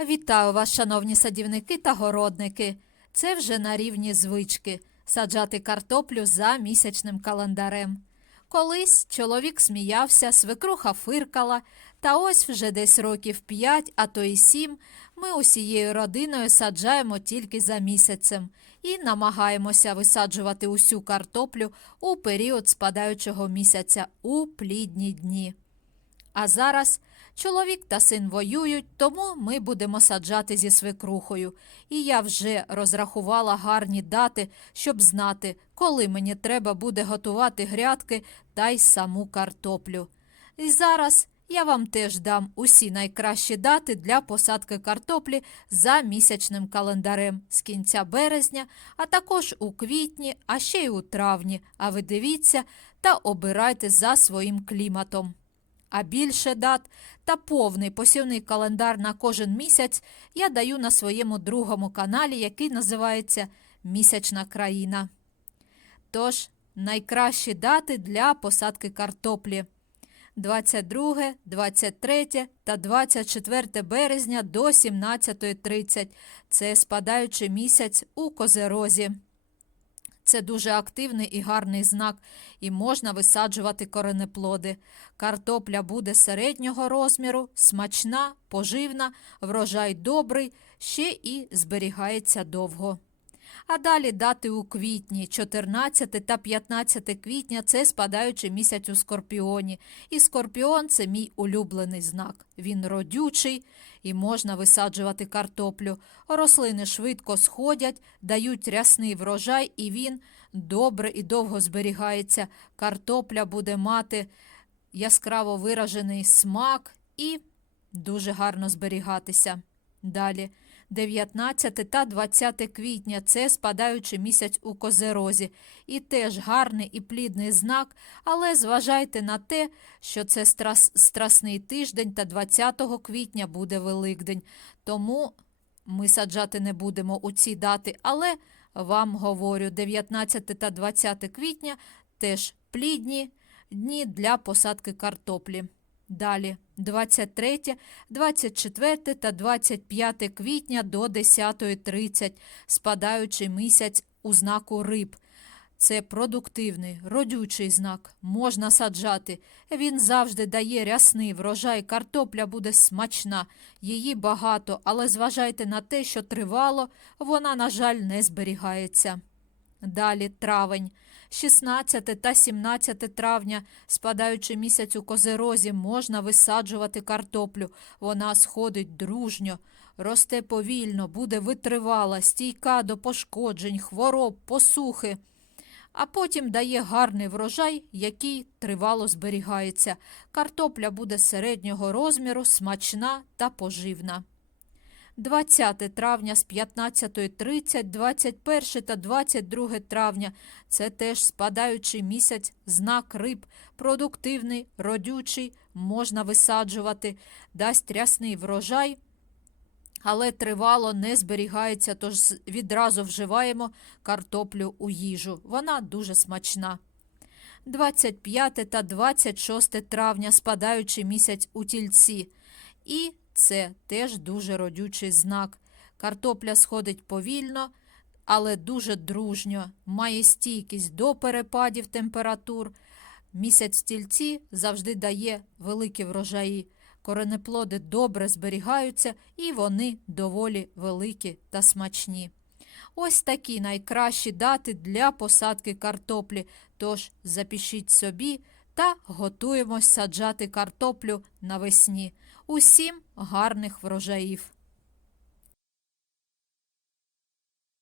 Вітаю вас, шановні садівники та городники. Це вже на рівні звички саджати картоплю за місячним календарем. Колись чоловік сміявся, свекруха фиркала, та ось вже десь років п'ять, а то й сім, ми усією родиною саджаємо тільки за місяцем і намагаємося висаджувати усю картоплю у період спадаючого місяця у плідні дні. А зараз чоловік та син воюють, тому ми будемо саджати зі свекрухою. І я вже розрахувала гарні дати, щоб знати, коли мені треба буде готувати грядки та й саму картоплю. І зараз я вам теж дам усі найкращі дати для посадки картоплі за місячним календарем з кінця березня, а також у квітні, а ще й у травні. А ви дивіться та обирайте за своїм кліматом. А більше дат та повний посівний календар на кожен місяць я даю на своєму другому каналі, який називається Місячна країна. Тож, найкращі дати для посадки картоплі 22, 23 та 24 березня до 17.30. Це спадаючий місяць у Козерозі. Це дуже активний і гарний знак, і можна висаджувати коренеплоди. Картопля буде середнього розміру, смачна, поживна, врожай добрий, ще і зберігається довго. А далі дати у квітні, 14 та 15 квітня це спадаючий місяць у скорпіоні. І скорпіон це мій улюблений знак. Він родючий і можна висаджувати картоплю. Рослини швидко сходять, дають рясний врожай, і він добре і довго зберігається. Картопля буде мати яскраво виражений смак і дуже гарно зберігатися. Далі. 19 та 20 квітня це спадаючий місяць у козерозі, і теж гарний і плідний знак, але зважайте на те, що це страс, страсний тиждень та 20 квітня буде Великдень. Тому ми саджати не будемо у ці дати, але вам говорю, 19 та 20 квітня теж плідні дні для посадки картоплі. Далі 23, 24 та 25 квітня до 10.30, спадаючий місяць у знаку риб. Це продуктивний, родючий знак. Можна саджати. Він завжди дає рясний врожай. Картопля буде смачна, її багато, але зважайте на те, що тривало, вона, на жаль, не зберігається. Далі травень. 16 та 17 травня, спадаючи місяць у козерозі, можна висаджувати картоплю. Вона сходить дружньо, росте повільно, буде витривала, стійка до пошкоджень, хвороб, посухи. А потім дає гарний врожай, який тривало зберігається. Картопля буде середнього розміру, смачна та поживна. 20 травня з 15.30, 21 та 22 травня це теж спадаючий місяць, знак риб, продуктивний, родючий, можна висаджувати, дасть рясний врожай, але тривало не зберігається, тож відразу вживаємо картоплю у їжу. Вона дуже смачна. 25 та 26 травня спадаючий місяць у тільці. І це теж дуже родючий знак. Картопля сходить повільно, але дуже дружньо, має стійкість до перепадів температур. Місяць стільці завжди дає великі врожаї. Коренеплоди добре зберігаються і вони доволі великі та смачні. Ось такі найкращі дати для посадки картоплі. Тож запишіть собі та готуємось саджати картоплю навесні. Усім гарних врожаїв!